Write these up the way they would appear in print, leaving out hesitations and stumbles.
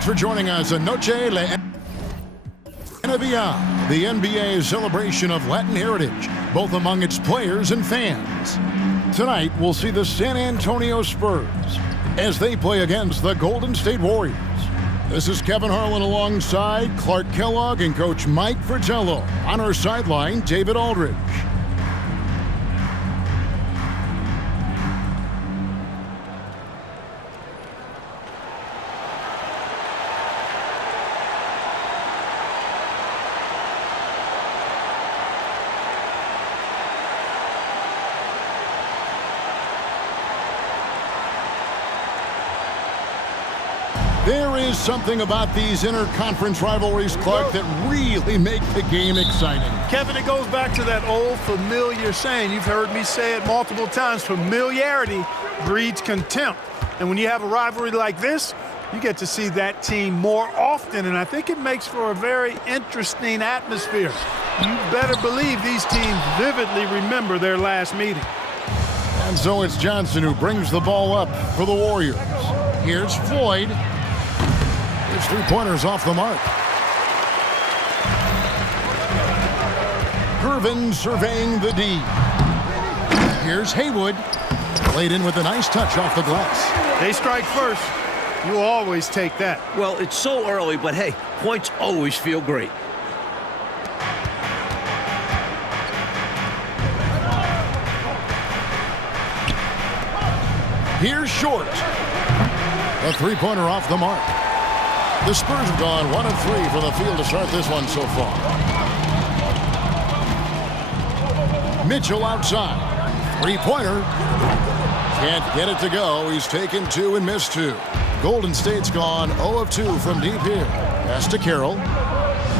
Thanks for joining us on Noche Le NBA, the NBA celebration of Latin heritage, both among its players and fans. Tonight, we'll see the San Antonio Spurs as they play against the Golden State Warriors. This is Kevin Harlan alongside Clark Kellogg and Coach Mike Fratello. On our sideline, David Aldridge. There is something about these interconference rivalries, Clark, that really make the game exciting. Kevin, it goes back to that old familiar saying. You've heard me say it multiple times. Familiarity breeds contempt. And when you have a rivalry like this, you get to see that team more often, and I think it makes for a very interesting atmosphere. You better believe these teams vividly remember their last meeting. And so it's Johnson who brings the ball up for the Warriors. Here's Floyd. His three-pointers off the mark. Gervin surveying the D. Here's Haywood. Laid in with a nice touch off the glass. They strike first. You always take that. Well, it's so early, but hey, points always feel great. Here's Short. A three-pointer off the mark. The Spurs have gone 1 of 3 from the field to start this one so far. Mitchell outside. Three-pointer. Can't get it to go. He's taken 2 and missed 2. Golden State's gone 0 of 2 from deep here. Pass to Carroll.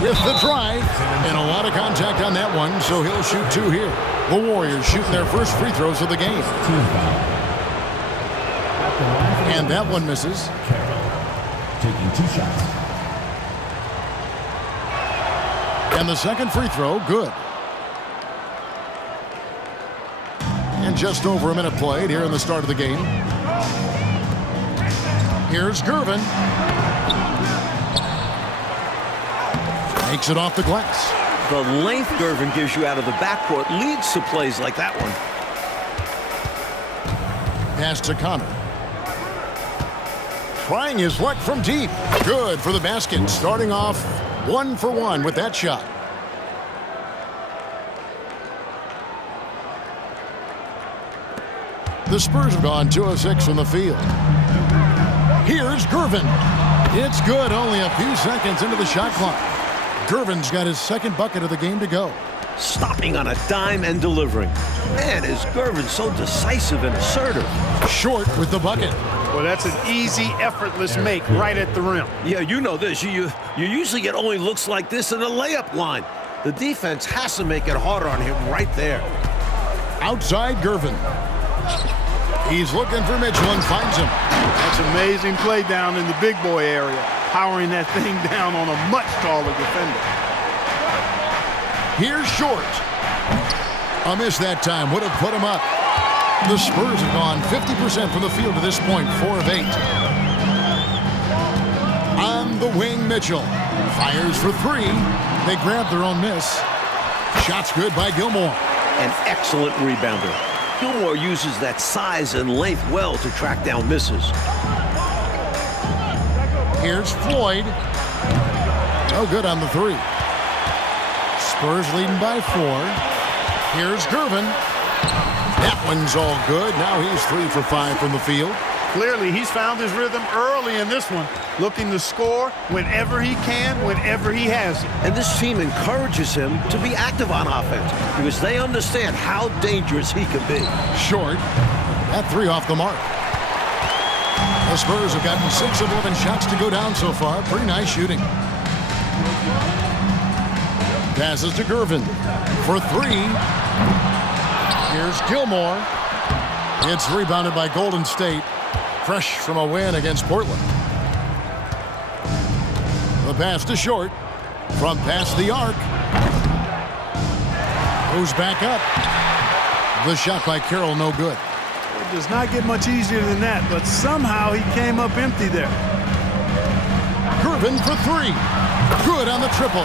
With the drive. And a lot of contact on that one, so he'll shoot 2 here. The Warriors shooting their first free throws of the game. And that one misses. Taking 2 shots. And the second free throw, good. And just over a minute played here in the start of the game. Here's Gervin. Makes it off the glass. The length Gervin gives you out of the backcourt leads to plays like that one. Pass to Connor. Trying his luck from deep. Good for the basket. Starting off 1 for 1 with that shot. The Spurs have gone 2 of 6 from the field. Here's Gervin. It's good. Only a few seconds into the shot clock. Gervin's got his second bucket of the game to go. Stopping on a dime and delivering. Man, is Gervin so decisive and assertive. Short with the bucket. Well, that's an easy, effortless make right at the rim. Yeah, you know this. You usually get only looks like this in the layup line. The defense has to make it harder on him right there. Outside Gervin. He's looking for Mitchell and finds him. That's amazing play down in the big boy area. Powering that thing down on a much taller defender. Here's Short. A miss that time would have put him up. The Spurs have gone 50% from the field to this point, 4 of 8. On the wing, Mitchell fires for 3. They grab their own miss. Shot's good by Gilmore. An excellent rebounder. Gilmore uses that size and length well to track down misses. Here's Floyd. No good on the 3. Spurs leading by 4. Here's Gervin. That one's all good. Now he's 3 for 5 from the field. Clearly, he's found his rhythm early in this one, looking to score whenever he can, whenever he has it. And this team encourages him to be active on offense because they understand how dangerous he can be. Short. That 3 off the mark. The Spurs have gotten 6 of 11 shots to go down so far. Pretty nice shooting. Passes to Gervin for 3. Here's Gilmore. It's rebounded by Golden State. Fresh from a win against Portland. The pass to Short. From past the arc. Goes back up. The shot by Carroll, no good. It does not get much easier than that, but somehow he came up empty there. Gervin for three. Good on the triple.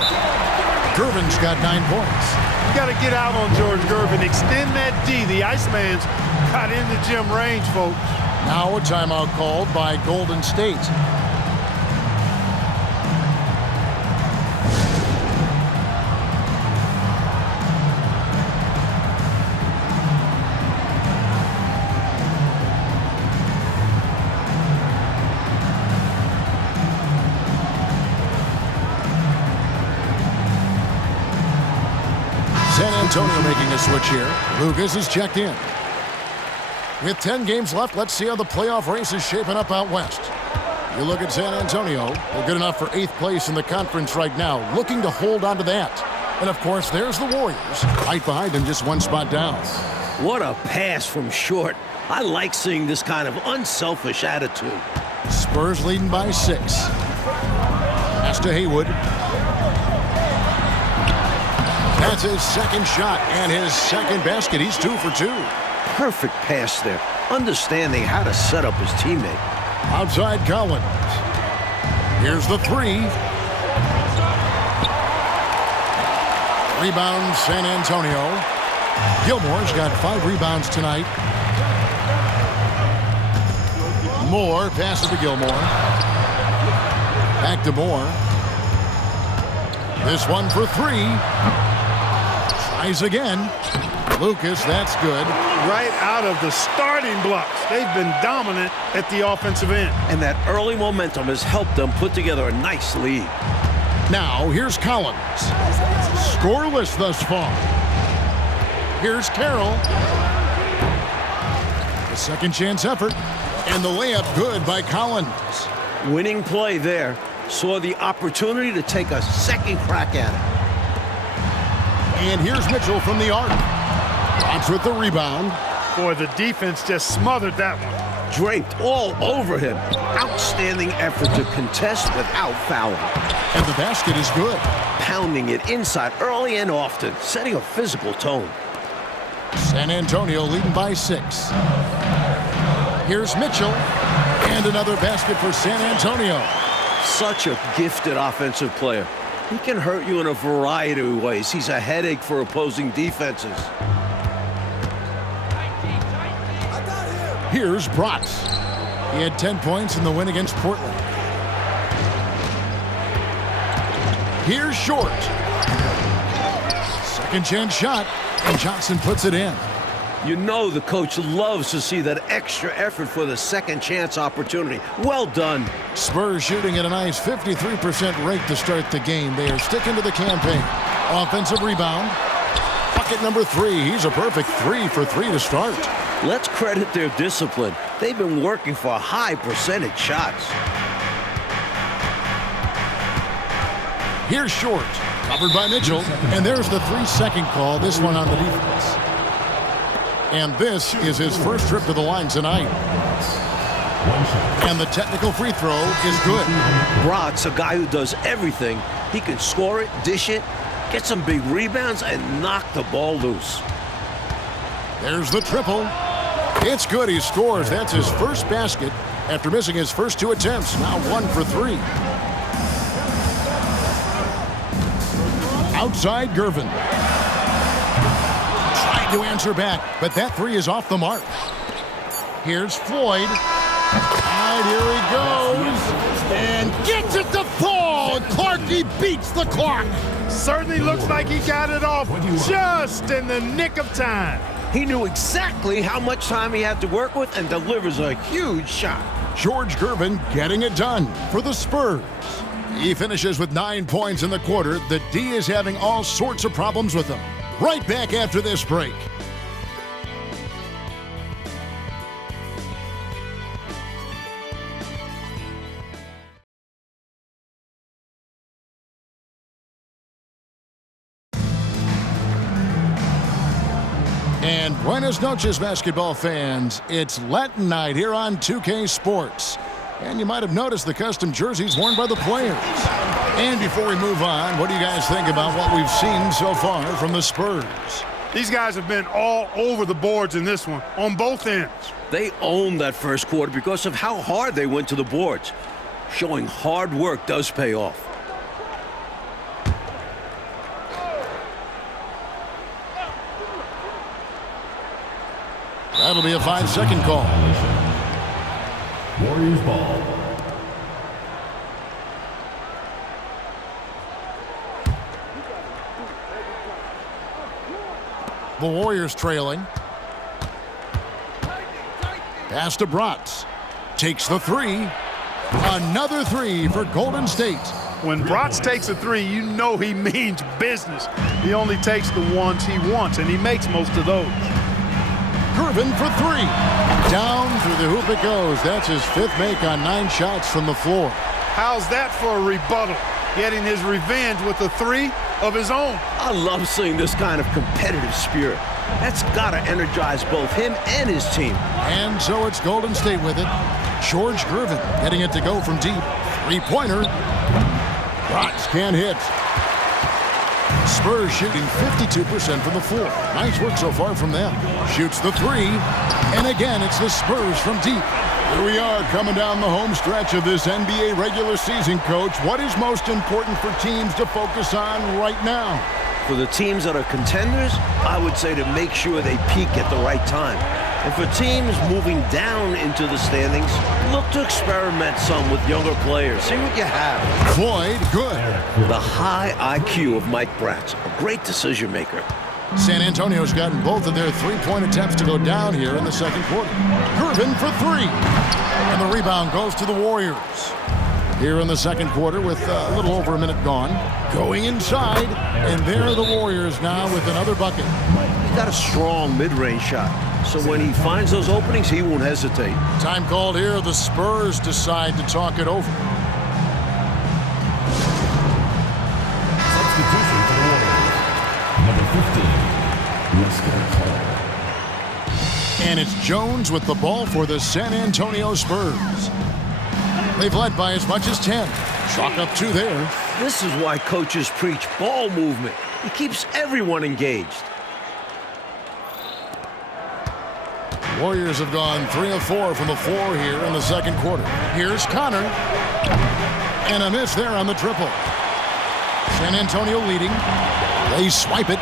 Gervin's got 9 points. You got to get out on George Gervin. Extend that D. The Iceman's got in the gym range, folks. Now a timeout called by Golden State. San Antonio making a switch here. Lucas is checked in. With 10 games left, let's see how the playoff race is shaping up out west. You look at San Antonio, they're good enough for 8th place in the conference right now, looking to hold on to that. And of course, there's the Warriors, right behind them, just 1 spot down. What a pass from short. I like seeing this kind of unselfish attitude. Spurs leading by 6. Pass to Haywood. That's his second shot and his second basket. He's 2 for 2. Perfect pass there, understanding how to set up his teammate. Outside Collins. Here's the 3. Rebound San Antonio. Gilmore's got 5 rebounds tonight. Moore passes to Gilmore. Back to Moore. This one for 3. Tries again. Lucas, that's good. Right out of the starting blocks. They've been dominant at the offensive end. And that early momentum has helped them put together a nice lead. Now, here's Collins. Scoreless thus far. Here's Carroll. A second chance effort. And the layup good by Collins. Winning play there. Saw the opportunity to take a second crack at it. And here's Mitchell from the arc. Drops with the rebound. Boy, the defense just smothered that one. Draped all over him. Outstanding effort to contest without fouling. And the basket is good. Pounding it inside early and often, setting a physical tone. San Antonio leading by 6. Here's Mitchell. And another basket for San Antonio. Such a gifted offensive player. He can hurt you in a variety of ways. He's a headache for opposing defenses. Here's Bratz. He had 10 points in the win against Portland. Here's Short. Second chance shot, and Johnson puts it in. You know the coach loves to see that extra effort for the second chance opportunity. Well done. Spurs shooting at a nice 53% rate to start the game. They are sticking to the campaign. Offensive rebound. Bucket number 3. He's a perfect 3 for 3 to start. Let's credit their discipline. They've been working for high percentage shots. Here's Short. Covered by Mitchell. And there's the 3-second call. This one on the defense. And this is his first trip to the line tonight. And the technical free throw is good. Bratz, a guy who does everything. He can score it, dish it, get some big rebounds, and knock the ball loose. There's the triple. It's good. He scores. That's his first basket after missing his first 2 attempts. Now 1 for 3. Outside Gervin. Tried to answer back, but that 3 is off the mark. Here's Floyd. And here he goes. And gets it to fall. Clarkie beats the clock. Certainly looks like he got it off just in the nick of time. He knew exactly how much time he had to work with and delivers a huge shot. George Gervin getting it done for the Spurs. He finishes with 9 points in the quarter. The D is having all sorts of problems with him. Right back after this break. And buenas noches, basketball fans. It's Latin night here on 2K Sports. And you might have noticed the custom jerseys worn by the players. And before we move on, what do you guys think about what we've seen so far from the Spurs? These guys have been all over the boards in this one, on both ends. They owned that first quarter because of how hard they went to the boards. Showing hard work does pay off. That'll be a 5-second call. Warriors ball. The Warriors trailing. Pass to Bratz. Takes the three. Another three for Golden State. When Bratz takes a three, you know he means business. He only takes the ones he wants, and he makes most of those. Gervin for three. Down through the hoop it goes. That's his 5th make on 9 shots from the floor. How's that for a rebuttal? Getting his revenge with a three of his own. I love seeing this kind of competitive spirit. That's got to energize both him and his team. And so it's Golden State with it. George Gervin getting it to go from deep. 3-pointer. Bratz can't hit. Spurs shooting 52% from the floor. Nice work so far from them. Shoots the three. And again, it's the Spurs from deep. Here we are coming down the home stretch of this NBA regular season, Coach. What is most important for teams to focus on right now? For the teams that are contenders, I would say to make sure they peak at the right time. And for teams moving down into the standings, look to experiment some with younger players. See what you have. Floyd, good. The high IQ of Mike Bratz, a great decision maker. San Antonio's gotten both of their 3-point attempts to go down here in the second quarter. Gervin for three. And the rebound goes to the Warriors. Here in the second quarter with a little over a minute gone. Going inside, and there are the Warriors now with another bucket. He's got a strong mid-range shot, so when he finds those openings, he won't hesitate. Time called here. The Spurs decide to talk it over. Substitution for the Warriors. Number 15, Western Hall. And it's Jones with the ball for the San Antonio Spurs. They've led by as much as 10. Chalk up 2 there. This is why coaches preach ball movement. It keeps everyone engaged. Warriors have gone 3 of 4 from the floor here in the second quarter. Here's Connor. And a miss there on the triple. San Antonio leading. They swipe it.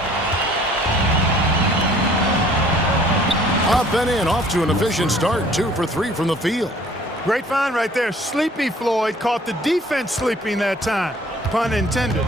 Up and in, off to an efficient start. 2 for 3 from the field. Great find right there. Sleepy Floyd caught the defense sleeping that time. Pun intended.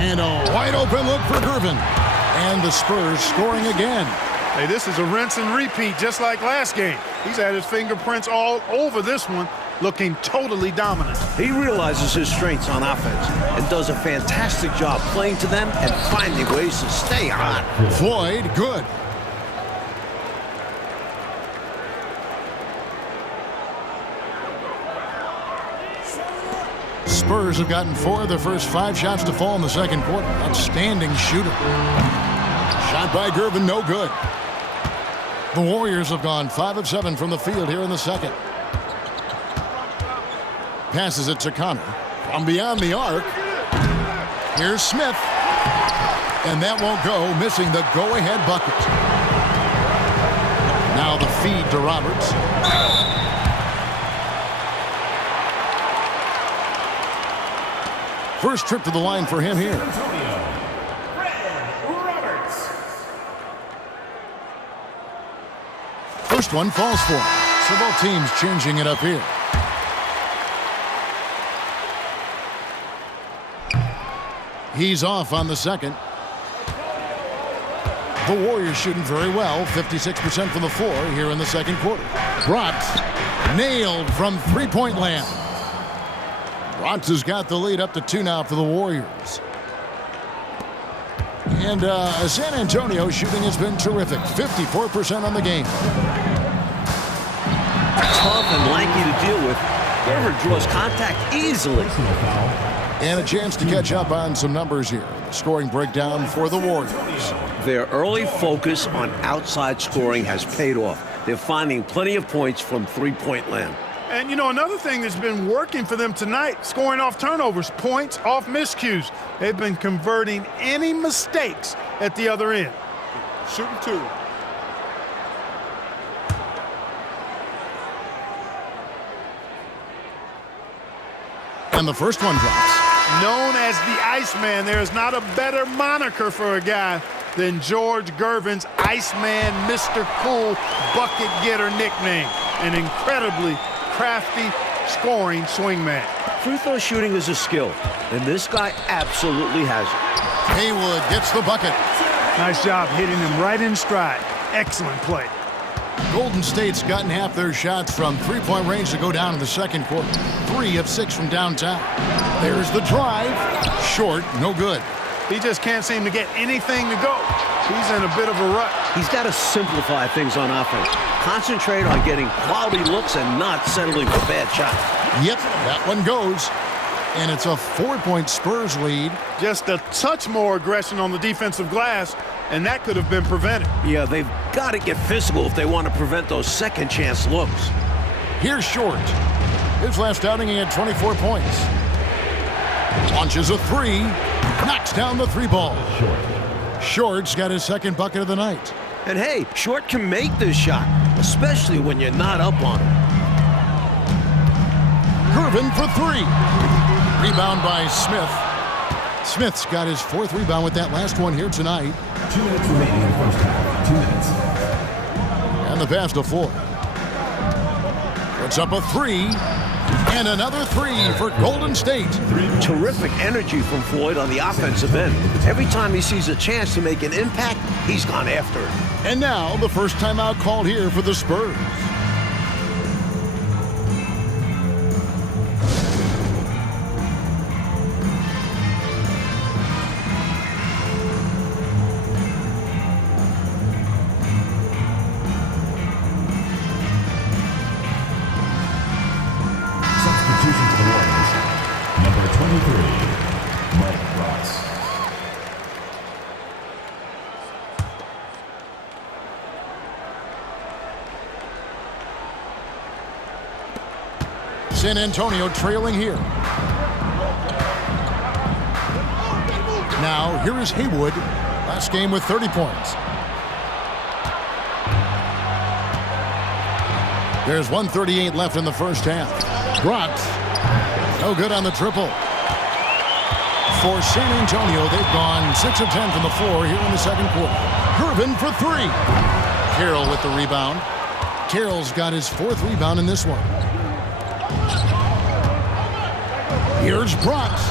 And a wide open look for Gervin. And the Spurs scoring again. Hey, this is a rinse and repeat just like last game. He's had his fingerprints all over this one, looking totally dominant. He realizes his strengths on offense and does a fantastic job playing to them and finding ways to stay hot. Floyd, good. Spurs have gotten 4 of their first 5 shots to fall in the second quarter. Outstanding shooter. Shot by Gervin, no good. The Warriors have gone 5 of 7 from the field here in the second. Passes it to Connor. From beyond the arc. Here's Smith. And that won't go, missing the go-ahead bucket. Now the feed to Roberts. First trip to the line for him here. First one falls for him. So both teams changing it up here. He's off on the second. The Warriors shooting very well, 56% from the floor here in the second quarter. Bratz nailed from 3-point land. Bratz has got the lead up to 2 now for the Warriors. And San Antonio shooting has been terrific, 54% on the game. Tough and lanky to deal with. Gervin draws contact easily. And a chance to catch up on some numbers here. The scoring breakdown for the Warriors. Their early focus on outside scoring has paid off. They're finding plenty of points from 3-point land. And, you know, another thing that's been working for them tonight, scoring off turnovers, points off miscues. They've been converting any mistakes at the other end. Shooting 2. And the first one drops. Known as the Iceman, there is not a better moniker for a guy than George Gervin's Iceman, Mr. Cool bucket getter nickname. An incredibly crafty scoring swingman. Free throw shooting is a skill, and this guy absolutely has it. Haywood gets the bucket. Nice job hitting him right in stride. Excellent play. Golden State's gotten half their shots from three-point range to go down in the second quarter. 3 of 6 from downtown. There's the drive. Short, no good. He just can't seem to get anything to go. He's in a bit of a rut. He's got to simplify things on offense. Concentrate on getting quality looks and not settling for bad shots. Yep, that one goes. And it's a 4-point Spurs lead. Just a touch more aggression on the defensive glass, and that could have been prevented. Yeah, they've got to get physical if they want to prevent those second chance looks. Here's Short. His last outing, he had 24 points. Launches a 3. Knocks down the 3-ball. Short's got his second bucket of the night. And hey, Short can make this shot, especially when you're not up on him. Gervin for 3. Rebound by Smith. Smith's got his 4th rebound with that last one here tonight. 2 minutes remaining in the first half. 2 minutes. And the pass to Floyd. Puts up a 3. And another 3 for Golden State. Terrific energy from Floyd on the offensive end. Every time he sees a chance to make an impact, he's gone after it. And now the first timeout called here for the Spurs. Substitution to the Warriors. Number 23, Mike Ross. San Antonio trailing here. Now, here is Haywood. Last game with 30 points. There's 1:38 left in the first half. Brooks, no good on the triple. For San Antonio, they've gone 6 of 10 from the floor here in the second quarter. Gervin for 3. Carroll with the rebound. Carroll's got his 4th rebound in this one. Here's Brooks.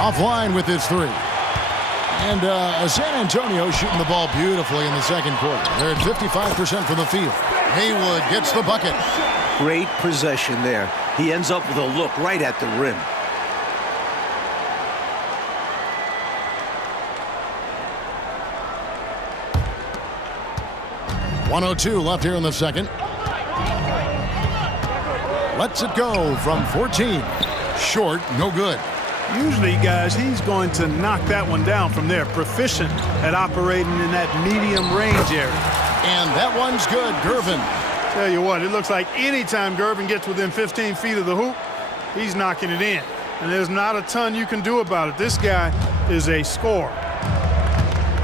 Offline with his 3. And San Antonio shooting the ball beautifully in the second quarter. They're at 55% from the field. Haywood gets the bucket. Great possession there. He ends up with a look right at the rim. .102 left here in the second. Lets it go from 14. Short, no good. Usually, guys, he's going to knock that one down from there. Proficient at operating in that medium range area. And that one's good. Gervin. Tell you what, it looks like anytime Gervin gets within 15 feet of the hoop, he's knocking it in. And there's not a ton you can do about it. This guy is a scorer.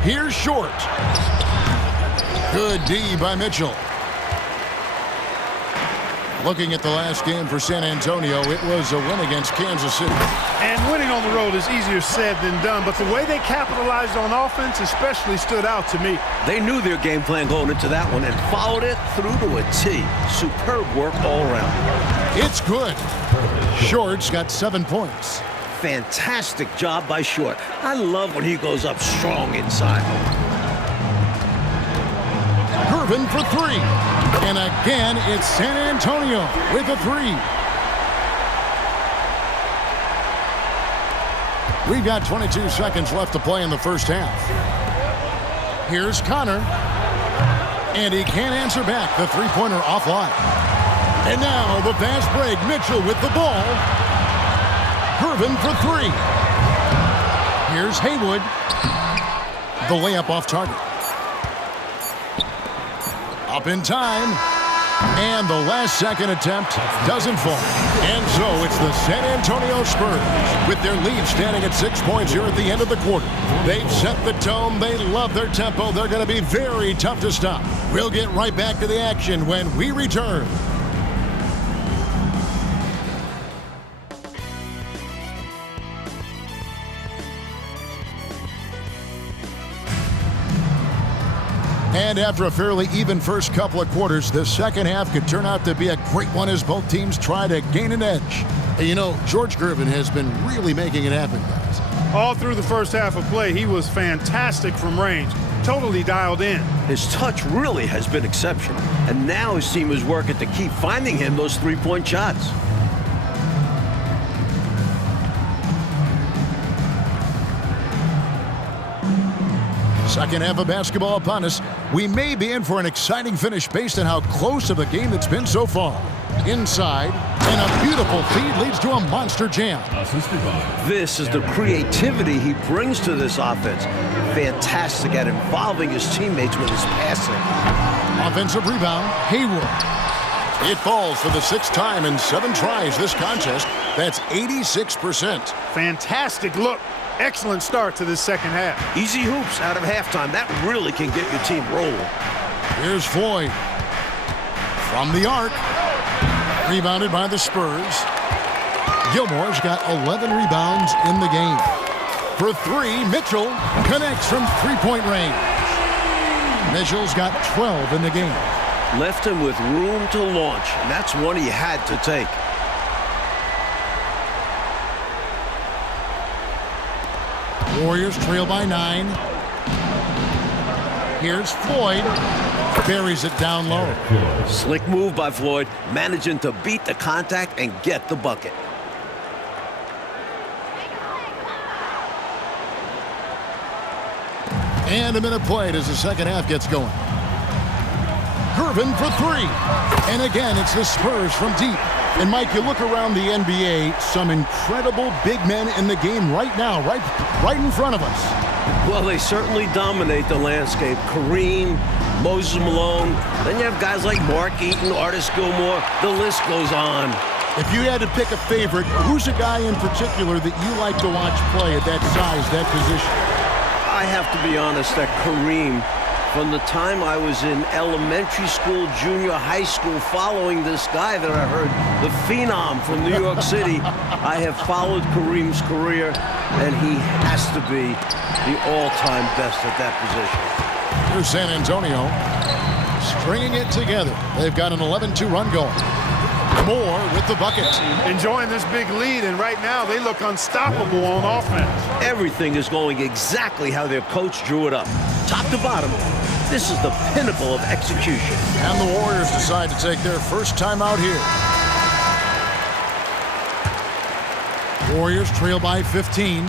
Here's Short. Good D by Mitchell. Looking at the last game for San Antonio, it was a win against Kansas City. And winning on the road is easier said than done, but the way they capitalized on offense especially stood out to me. They knew their game plan going into that one and followed it through to a T. Superb work all around. It's good. Short's got 7 points. Fantastic job by Short. I love when he goes up strong inside. Gervin for 3. And again, it's San Antonio with a 3. We've got 22 seconds left to play in the first half. Here's Connor. And he can't answer back. The three-pointer offline. And now the fast break. Mitchell with the ball. Gervin for 3. Here's Haywood. The layup off target. Up in time. And the last second attempt doesn't fall. And so it's the San Antonio Spurs with their lead standing at 6 points here at the end of the quarter. They've set the tone. They love their tempo. They're going to be very tough to stop. We'll get right back to the action when we return. And after a fairly even first couple of quarters, the second half could turn out to be a great one as both teams try to gain an edge. And you know, George Gervin has been really making it happen, guys. All through the first half of play, he was fantastic from range. Totally dialed in. His touch really has been exceptional. And now his team is working to keep finding him those three-point shots. Second half of basketball upon us. We may be in for an exciting finish based on how close of a game it's been so far. Inside, and a beautiful feed leads to a monster jam. This is the creativity he brings to this offense. Fantastic at involving his teammates with his passing. Offensive rebound, Haywood. It falls for the sixth time in 7 tries this contest. That's 86%. Fantastic look. Excellent start to this second half. Easy hoops out of halftime. That really can get your team rolling. Here's Floyd. From the arc. Rebounded by the Spurs. Gilmore's got 11 rebounds in the game. For 3, Mitchell connects from three-point range. Mitchell's got 12 in the game. Left him with room to launch, and that's one he had to take. Warriors trail by 9. Here's Floyd. Buries it down low. Slick move by Floyd, managing to beat the contact and get the bucket. And a minute played as the second half gets going. Gervin for 3. And again, it's the Spurs from deep. And Mike, you look around the NBA, some incredible big men in the game right now, right in front of us. Well, they certainly dominate the landscape. Kareem, Moses Malone. Then you have guys like Mark Eaton, Artis Gilmore. The list goes on. If you had to pick a favorite, who's a guy in particular that you like to watch play at that size, that position? I have to be honest that Kareem, from the time I was in elementary school, junior high school, following this guy that I heard, the phenom from New York City, I have followed Kareem's career, and he has to be the all-time best at that position. Here's San Antonio stringing it together. They've got an 11-2 run going. Moore with the bucket. Enjoying this big lead, and right now they look unstoppable on offense. Everything is going exactly how their coach drew it up. Top to bottom, this is the pinnacle of execution. And the Warriors decide to take their first time out here. Warriors trail by 15.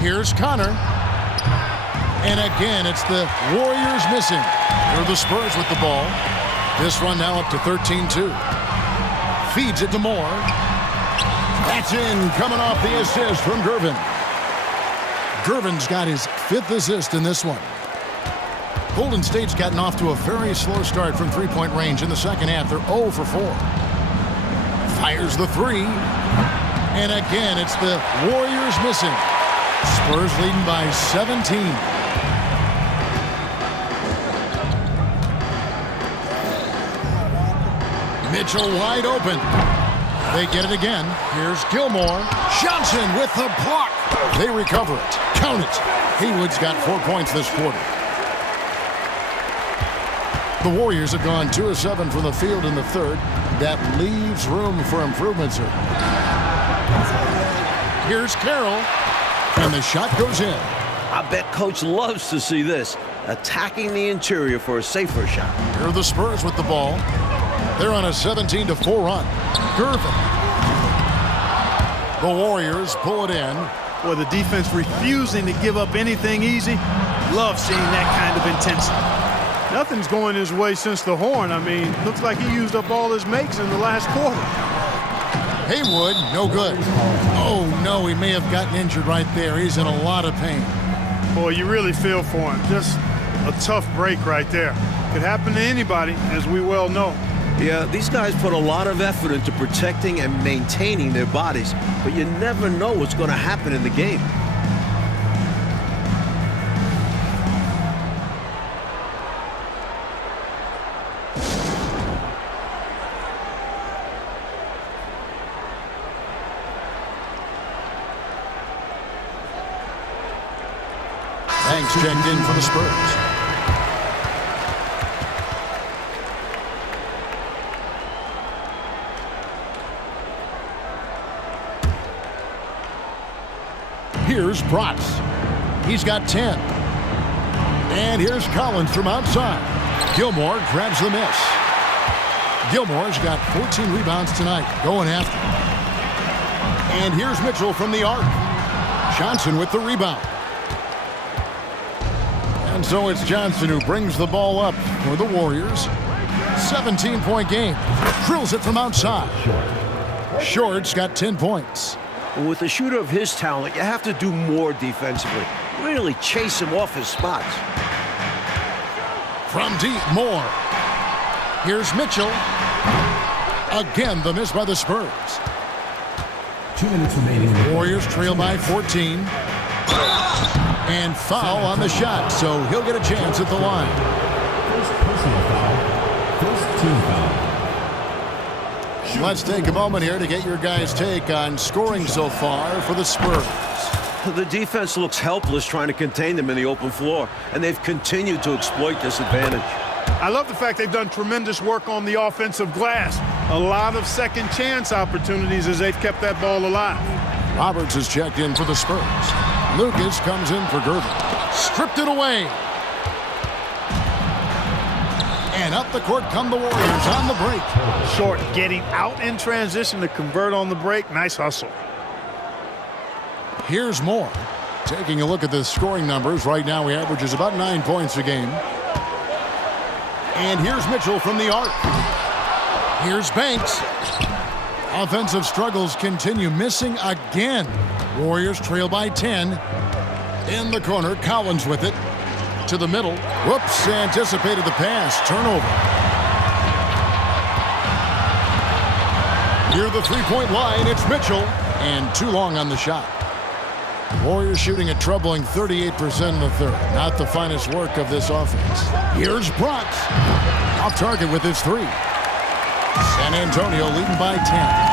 Here's Connor. And again, it's the Warriors missing. They're the Spurs with the ball. This run now up to 13-2. Feeds it to Moore. That's in, coming off the assist from Gervin. Gervin's got his 5th assist in this one. Golden State's gotten off to a very slow start from three-point range in the second half. They're 0 for 4. Fires the 3. And again, it's the Warriors missing. Spurs leading by 17. Mitchell wide open. They get it again. Here's Gilmore. Johnson with the block. They recover it. Count it. Haywood's got 4 points this quarter. The Warriors have gone 2 of 7 from the field in the third. That leaves room for improvement, sir. Here's Carroll. And the shot goes in. I bet Coach loves to see this. Attacking the interior for a safer shot. Here are the Spurs with the ball. They're on a 17-4 run. Gervin. The Warriors pull it in. Well, the defense refusing to give up anything easy. Love seeing that kind of intensity. Nothing's going his way since the horn. I mean, looks like he used up all his makes in the last quarter. Haywood, no good. Oh, no, he may have gotten injured right there. He's in a lot of pain. Boy, you really feel for him. Just a tough break right there. Could happen to anybody, as we well know. Yeah, these guys put a lot of effort into protecting and maintaining their bodies, but you never know what's going to happen in the game. Banks checked in for the Spurs. Here's Bratz. He's got 10. And here's Collins from outside. Gilmore grabs the miss. Gilmore's got 14 rebounds tonight, going after. And here's Mitchell from the arc. Johnson with the rebound. And so it's Johnson who brings the ball up for the Warriors. 17-point game. Drills it from outside. Short's got 10 points. With a shooter of his talent, you have to do more defensively. Really chase him off his spots. From deep, Moore. Here's Mitchell. Again, the miss by the Spurs. 2 minutes remaining. Warriors trail by 14. And foul on the shot, so he'll get a chance at the line. First personal foul. First team foul. Let's take a moment here to get your guys' take on scoring so far for the Spurs. The defense looks helpless trying to contain them in the open floor, and they've continued to exploit this advantage. I love the fact they've done tremendous work on the offensive glass. A lot of second chance opportunities as they've kept that ball alive. Roberts is checked in for the Spurs. Lucas comes in for Gervin. Stripped it away. And up the court come the Warriors on the break. Short getting out in transition to convert on the break. Nice hustle. Here's Moore. Taking a look at the scoring numbers. Right now he averages about 9 points a game. And here's Mitchell from the arc. Here's Banks. Offensive struggles continue, missing again. Warriors trail by 10. In the corner, Collins with it. To the middle. Whoops, anticipated the pass. Turnover. Near the three-point line, it's Mitchell. And too long on the shot. Warriors shooting a troubling 38% in the third. Not the finest work of this offense. Here's Bratz. Off target with his three. San Antonio leading by 10.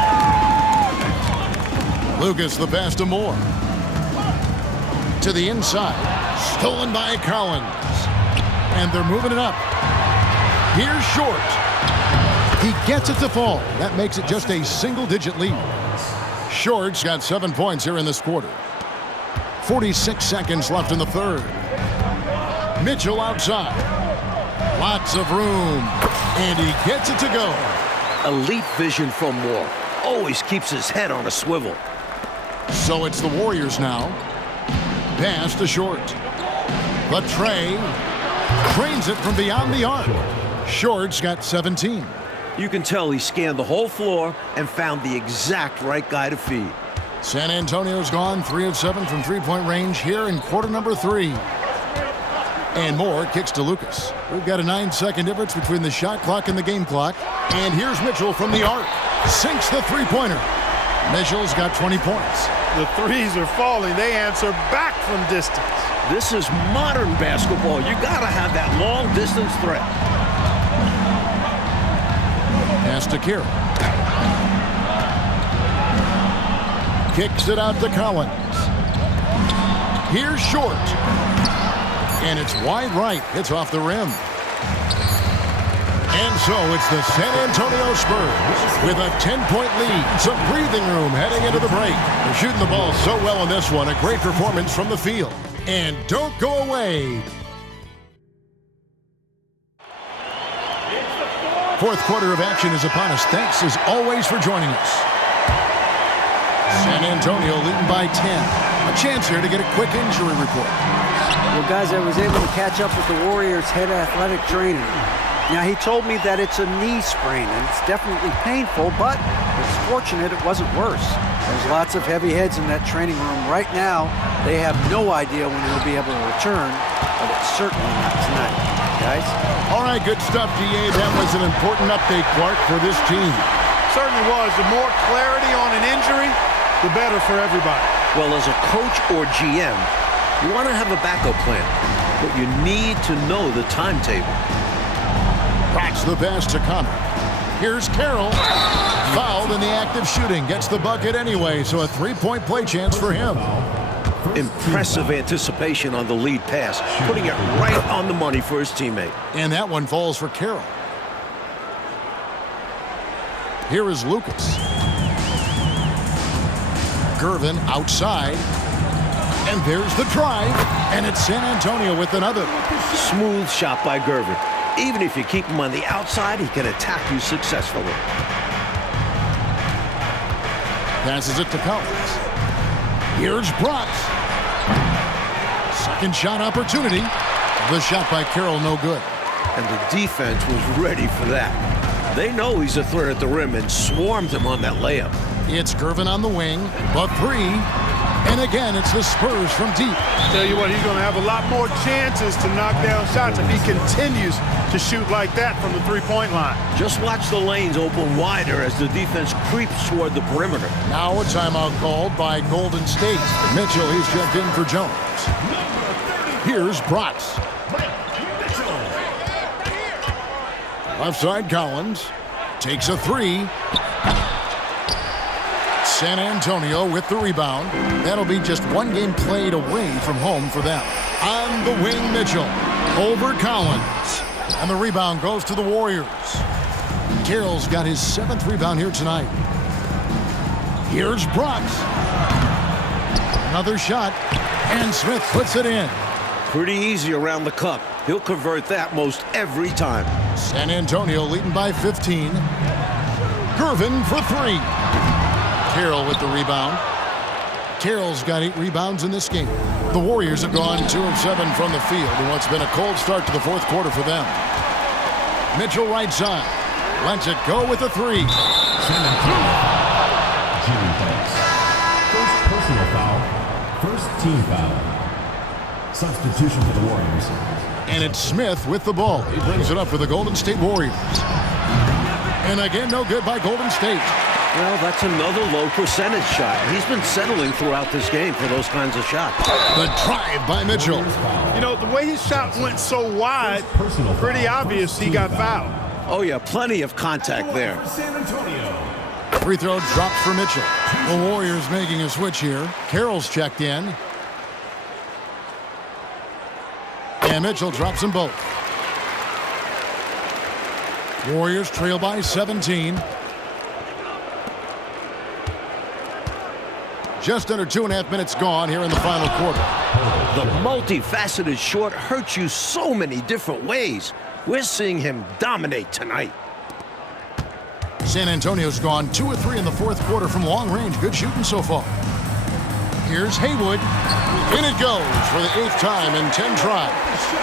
Lucas the pass to Moore. To the inside. Stolen by Collins. And they're moving it up. Here's Short. He gets it to fall. That makes it just a single-digit lead. Short's got 7 points here in this quarter. 46 seconds left in the third. Mitchell outside. Lots of room. And he gets it to go. Elite vision from Moore. Always keeps his head on a swivel. So it's the Warriors now. Pass to Short. But Trey trains it from beyond the arc. Short's got 17. You can tell he scanned the whole floor and found the exact right guy to feed. San Antonio's gone 3 of 7 from three-point range here in quarter number 3. And Moore kicks to Lucas. We've got a 9-second difference between the shot clock and the game clock. And here's Mitchell from the arc. Sinks the three-pointer. Mitchell's got 20 points. The threes are falling. They answer back from distance. This is modern basketball. You gotta have that long-distance threat. Pass to Kira. Kicks it out to Collins. Here's Short. And it's wide right. It's off the rim. And so it's the San Antonio Spurs with a 10-point lead. Some breathing room heading into the break. They're shooting the ball so well in this one. A great performance from the field. And don't go away. Fourth quarter of action is upon us. Thanks as always for joining us. San Antonio leading by 10. A chance here to get a quick injury report. Well, guys, I was able to catch up with the Warriors' head athletic trainer. Now, he told me that it's a knee sprain, and it's definitely painful, but it's fortunate it wasn't worse. There's lots of heavy heads in that training room right now. They have no idea when he'll be able to return, but it's certainly not tonight. Guys? All right, good stuff, DA. That was an important update, Clark, for this team. Certainly was. The more clarity on an injury, the better for everybody. Well, as a coach or GM, you want to have a backup plan, but you need to know the timetable. Rocks the pass to Connor. Here's Carroll. Fouled in the act of shooting. Gets the bucket anyway, so a three-point play chance for him. Impressive anticipation on the lead pass, putting it right on the money for his teammate. And that one falls for Carroll. Here is Lucas. Gervin outside. And there's the drive. And it's San Antonio with another. Smooth shot by Gervin. Even if you keep him on the outside, he can attack you successfully. Passes it to Collins. Here's Brooks. Second shot opportunity. The shot by Carroll, no good. And the defense was ready for that. They know he's a threat at the rim and swarmed him on that layup. It's Gervin on the wing, but three. And again, it's the Spurs from deep. Tell you what, he's going to have a lot more chances to knock down shots if he continues to shoot like that from the three-point line. Just watch the lanes open wider as the defense creeps toward the perimeter. Now a timeout called by Golden State. Mitchell, he's checked in for Jones. Here's Brooks. Left side, Collins. Takes a three. San Antonio with the rebound. That'll be just one game played away from home for them. On the wing, Mitchell. Over Collins. And the rebound goes to the Warriors. Carroll's got his 7th rebound here tonight. Here's Brooks. Another shot. And Smith puts it in. Pretty easy around the cup. He'll convert that most every time. San Antonio leading by 15. Gervin for three. Carroll with the rebound. Carroll's got 8 rebounds in this game. The Warriors have gone 2 of 7 from the field in what's been a cold start to the 4th quarter for them. Mitchell right side. Lets it go with a three. San Antonio. Jimmy Banks. First personal foul. First team foul. Substitution for the Warriors. And it's Smith with the ball. He brings it up for the Golden State Warriors. And again, no good by Golden State. Well, that's another low percentage shot. He's been settling throughout this game for those kinds of shots. The drive by Mitchell. You know, the way his shot went so wide, pretty obvious he got fouled. Oh, yeah, plenty of contact there. San Antonio. Free throw drops for Mitchell. The Warriors making a switch here. Carroll's checked in. And Mitchell drops them both. Warriors trail by 17. Just under 2.5 minutes gone here in the final quarter. The multifaceted short hurts you so many different ways. We're seeing him dominate tonight. San Antonio's gone 2 of 3 in the 4th quarter from long range. Good shooting so far. Here's Haywood. In it goes for the 8th time in 10 tries.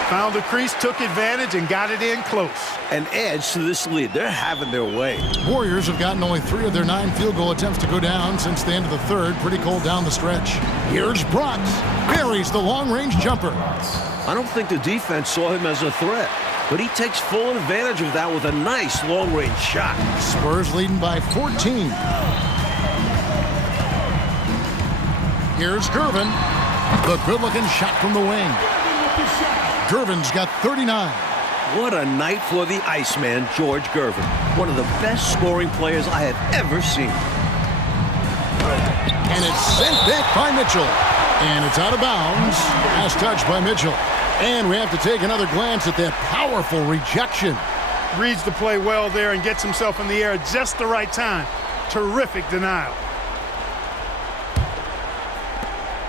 Found the crease, took advantage, and got it in close. And adds to this lead. They're having their way. Warriors have gotten only 3 of their 9 field goal attempts to go down since the end of the 3rd. Pretty cold down the stretch. Here's Brooks. Buries the long-range jumper. I don't think the defense saw him as a threat, but he takes full advantage of that with a nice long-range shot. Spurs leading by 14. Here's Gervin. The good-looking shot from the wing. Gervin's got 39. What a night for the Iceman, George Gervin. One of the best scoring players I have ever seen. And it's sent back by Mitchell. And it's out of bounds. Last touch by Mitchell. And we have to take another glance at that powerful rejection. Reads the play well there and gets himself in the air at just the right time. Terrific denial.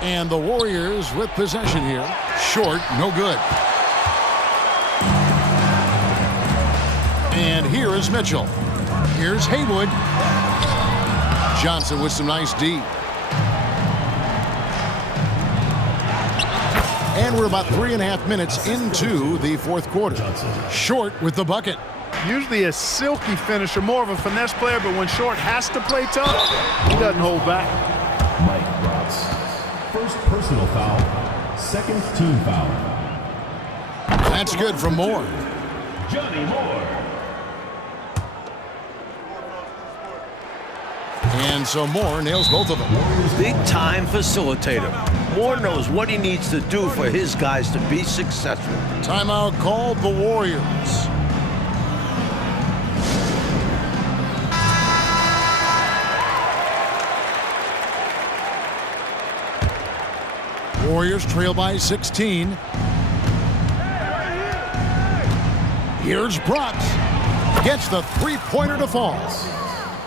And the Warriors with possession here. Short, no good. And here is Mitchell. Here's Haywood. Johnson with some nice D. And we're about 3.5 minutes into the 4th quarter. Short with the bucket. Usually a silky finisher, more of a finesse player, but when Short has to play tough, he doesn't hold back. Mike Brooks. First personal foul. Second team foul. That's good from Moore. Johnny Moore. And so Moore nails both of them. Big-time facilitator. Moore knows what he needs to do for his guys to be successful. Timeout called the Warriors. Warriors trail by 16. Here's Brooks. Gets the three-pointer to fall.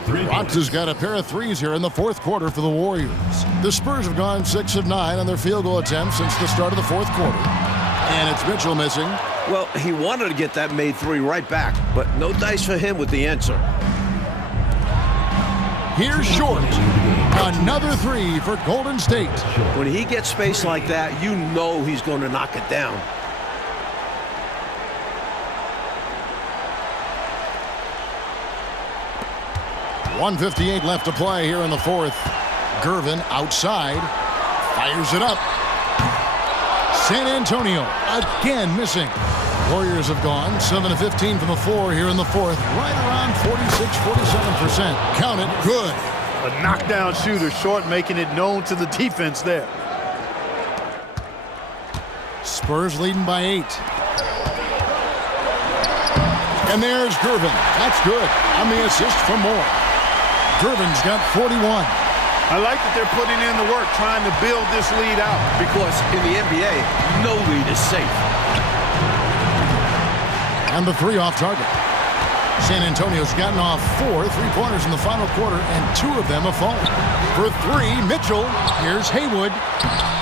Brooks has got a pair of threes here in the fourth quarter for the Warriors. The Spurs have gone 6 of 9 on their field goal attempts since the start of the fourth quarter. And it's Mitchell missing. Well, he wanted to get that made three right back, but no dice for him with the answer. Here's Short. Another three for Golden State. When he gets space like that, you know he's going to knock it down. .158 left to play here in the fourth. Gervin outside. Fires it up. San Antonio again missing. Warriors have gone 7 of 15 from the floor here in the fourth. Right around 46-47%. Count it. Good. A knockdown shooter. Short making it known to the defense there. Spurs leading by 8. And there's Gervin. That's good. On the assist for Moore. Gervin's got 41. I like that they're putting in the work, trying to build this lead out. Because in the NBA, no lead is safe. And the three off target. San Antonio's gotten off 4 3-pointers in the final quarter, and 2 of them have fallen. For 3, Mitchell. Here's Haywood.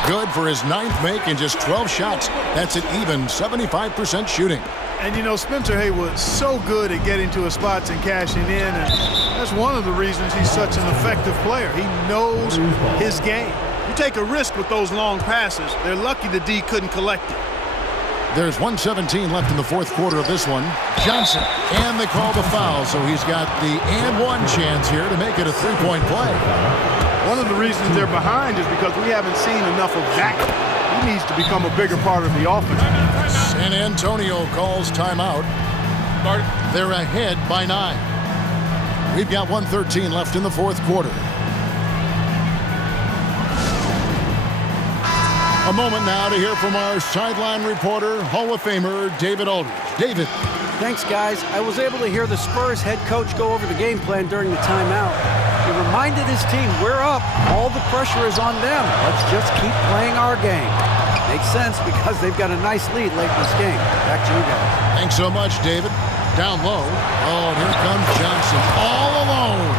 Good for his 9th make and just 12 shots. That's an even 75% shooting. And you know, Spencer Haywood's so good at getting to his spots and cashing in, and that's one of the reasons he's such an effective player. He knows his game. You take a risk with those long passes. They're lucky the D couldn't collect it. There's 1:17 left in the fourth quarter of this one. Johnson, and they call the foul, so he's got the and one chance here to make it a three-point play. One of the reasons they're behind is because we haven't seen enough of that. He needs to become a bigger part of the offense. San Antonio calls timeout. They're ahead by 9. We've got 1:13 left in the fourth quarter. A moment now to hear from our sideline reporter, Hall of Famer David Aldridge. David. Thanks, guys. I was able to hear the Spurs head coach go over the game plan during the timeout. He reminded his team, we're up. All the pressure is on them. Let's just keep playing our game. Makes sense because they've got a nice lead late in this game. Back to you guys. Thanks so much, David. Down low. Oh, and here comes Johnson. All alone.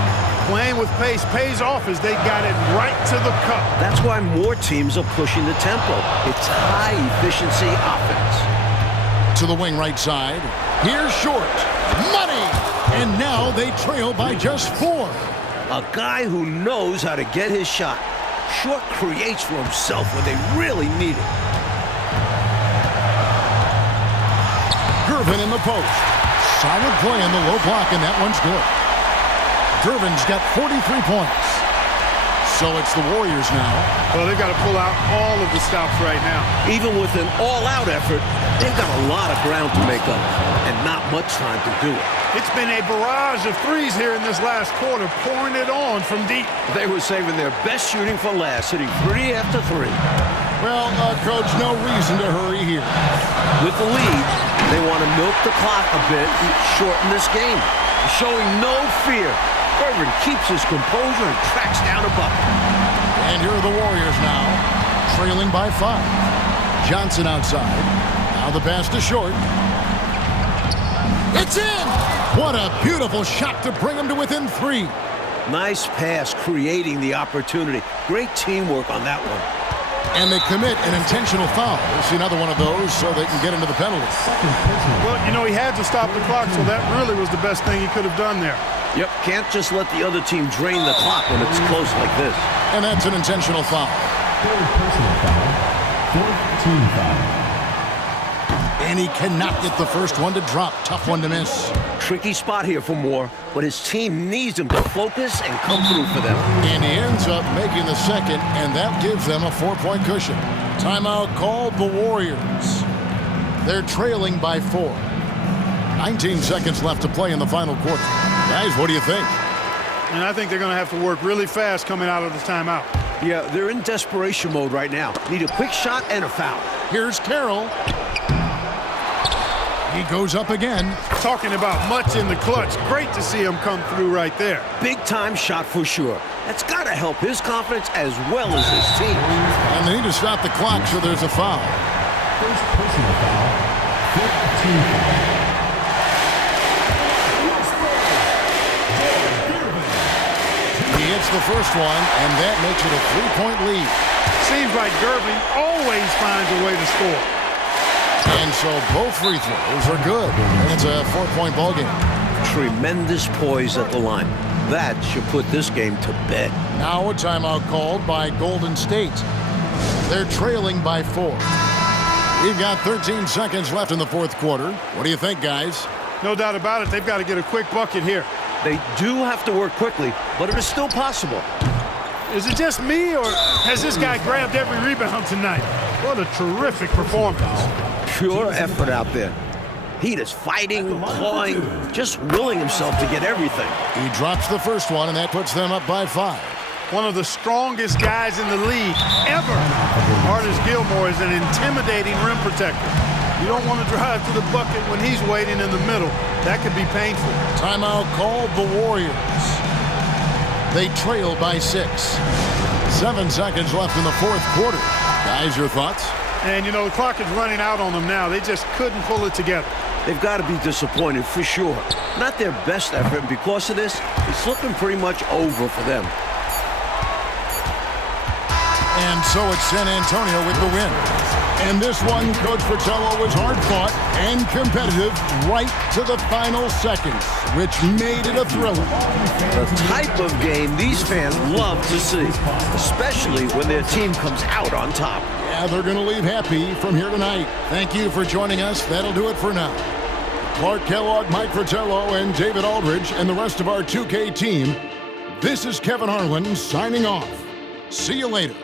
Playing with pace pays off as they got it right to the cup. That's why more teams are pushing the tempo. It's high-efficiency offense. To the wing right side. Here's Short. Money! And now they trail by just 4. A guy who knows how to get his shot. Short creates for himself when they really need it. Gervin in the post. Solid play in the low block, and that one's good. Gervin's got 43 points. So it's the Warriors now. Well, they've got to pull out all of the stops right now. Even with an all-out effort, they've got a lot of ground to make up and not much time to do it. It's been a barrage of threes here in this last quarter, pouring it on from deep. They were saving their best shooting for last, hitting 3 after 3. Well, Coach, no reason to hurry here. With the lead, they want to milk the clock a bit and shorten this game. Showing no fear. Gervin keeps his composure and tracks down a bucket. And here are the Warriors now, trailing by 5. Johnson outside. Now the pass to Short. It's in! What a beautiful shot to bring him to within 3. Nice pass, creating the opportunity. Great teamwork on that one. And they commit an intentional foul. We'll see another one of those so they can get into the penalty. Well, you know, he had to stop the clock, so that really was the best thing he could have done there. Yep, can't just let the other team drain the clock when it's close like this. And that's an intentional foul. Third personal foul. Fourth team foul. And he cannot get the first one to drop. Tough one to miss. Tricky spot here for Moore, but his team needs him to focus and come through for them. And he ends up making the second, and that gives them a 4-point cushion. Timeout called the Warriors. They're trailing by 4. 19 seconds left to play in the final quarter. Guys, what do you think? And I think they're going to have to work really fast coming out of the timeout. Yeah, they're in desperation mode right now. Need a quick shot and a foul. Here's Carroll. He goes up again. Talking about much in the clutch. Great to see him come through right there. Big time shot for sure. That's got to help his confidence as well as his team. And they need to stop the clock, so there's a foul. First personal foul, 15 foul. He hits the first one, and that makes it a 3-point lead. Seems like Gervin always finds a way to score. And so both free throws are good. And it's a 4-point ball game. Tremendous poise at the line. That should put this game to bed. Now a timeout called by Golden State. They're trailing by 4. We've got 13 seconds left in the fourth quarter. What do you think, guys? No doubt about it. They've got to get a quick bucket here. They do have to work quickly, but it is still possible. Is it just me, or has this guy grabbed every rebound tonight? What a terrific performance. Pure effort out there. He is fighting, clawing, just willing himself to get everything. He drops the first one, and that puts them up by 5. One of the strongest guys in the league ever. Artis Gilmore is an intimidating rim protector. You don't want to drive to the bucket when he's waiting in the middle. That could be painful. Timeout called the Warriors. They trail by 6. 7 seconds left in the fourth quarter. Guys, your thoughts? And, you know, the clock is running out on them now. They just couldn't pull it together. They've got to be disappointed for sure. Not their best effort, and because of this, it's looking pretty much over for them. And so it's San Antonio with the win. And this one, Coach Fratello, was hard-fought and competitive right to the final seconds, which made it a thriller. The type of game these fans love to see, especially when their team comes out on top. Yeah, they're going to leave happy from here tonight. Thank you for joining us. That'll do it for now. Clark Kellogg, Mike Fratello, and David Aldridge, and the rest of our 2K team, this is Kevin Harlan signing off. See you later.